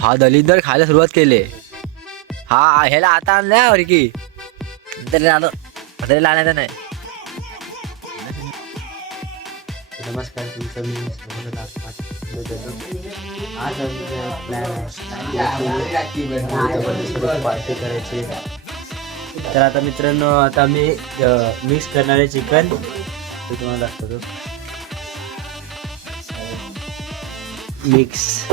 हा दलिंदर खायला सुरुवात केली. हा ह्याला आता आणलाय अरे की तरी आणायचं नाही. नमस्कार, तुमचं मी आज प्लॅन आहे पार्टी करायची. तर आता मित्रांनो, आता मी मिक्स करणार आहे चिकन. ते तुम्हाला दाखवतो. मिक्स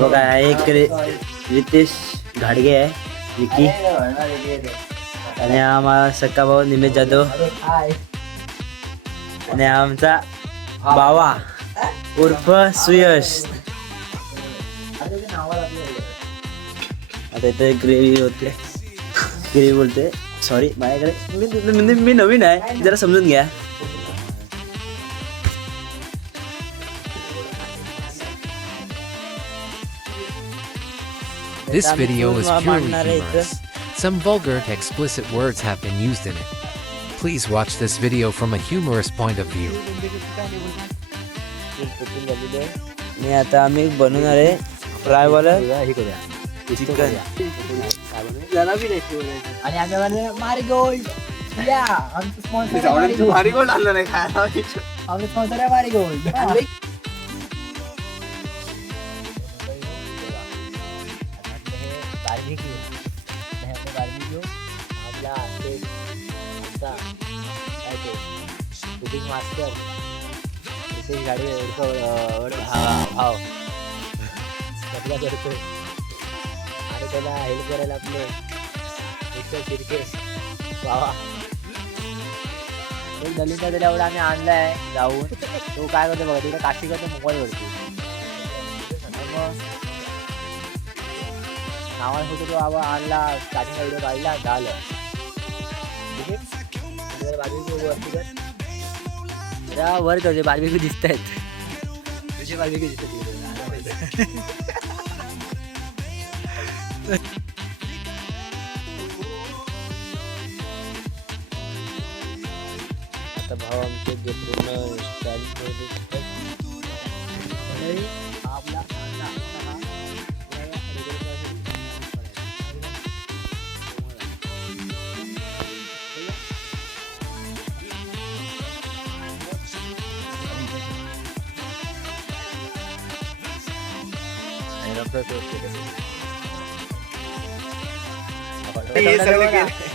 बघा, एक रितेश घाडगे आहे, विकी, आणि हा माझा सक्का भाऊ निमेश जाधव, आणि आमचा बावा उर्फ सुयश. आता इथे ग्रेव्ही होते, ग्रेव्ही बोलते, सॉरी माझ्याकडे मी नवीन आहे, जरा समजून घ्या. This video is purely humorous. Some vulgar and explicit words have been used in it. Please watch this video from a humorous point of view. आणि आता आम्ही बनवणार आहे फ्रायवालं चिकन. आणि आम्ही मारीगोल्ड या आमचं स्पॉन्सर मारीगोल्ड आणलं नाही खायला. आमचं स्पॉन्सर आहे मारीगोल्ड. आपला शूटिंग मास्टर विशेष गाडी भाव करतो आणि त्याला हेल्प करायला आपले मिस्टर शिर्के बाबा. एक दलिंदा त्याला एवढा आम्ही आणलाय जाऊन. तो काय करतो बघा, तिकडे काशी करतो, मोबाईल वरती मग नावाला होतो तो बाबा आणला. स्टार्टिंगला व्हिडिओ काढला, झालं. ठीक आहे, बार्बेक्यू वर तुझे बार्बेक्यू दिसत आहेत, तुझे बार्बेक्यू दिसत आता भाऊ आमचे जे पूर्ण स्टाईल आपला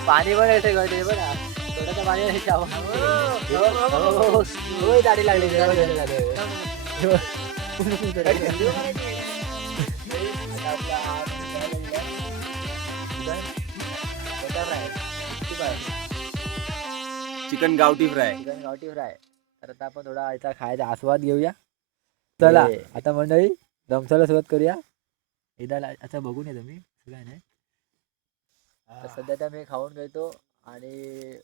पाणी पण येते गळते बघा, थोडंसं पाणी दाढी लागली. चिकन गावठी फ्राय. चिकन गावठी फ्राय. तर आता आपण थोडा याचा खायचा आस्वाद घेऊया. चला आता मंडळी दमसाला सुरुवात करूया. एकदा आता बघून येतो मी काय नाही. तर सध्या तर मी खाऊन घेतो आणि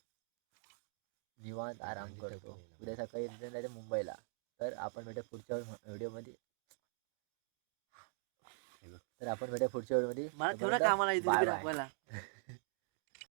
निवांत आराम करतो. उद्या सकाळी रिटर्न जायचं मुंबईला. तर आपण भेटू पुढच्या व्हिडिओमध्ये. मला थोडं कामाला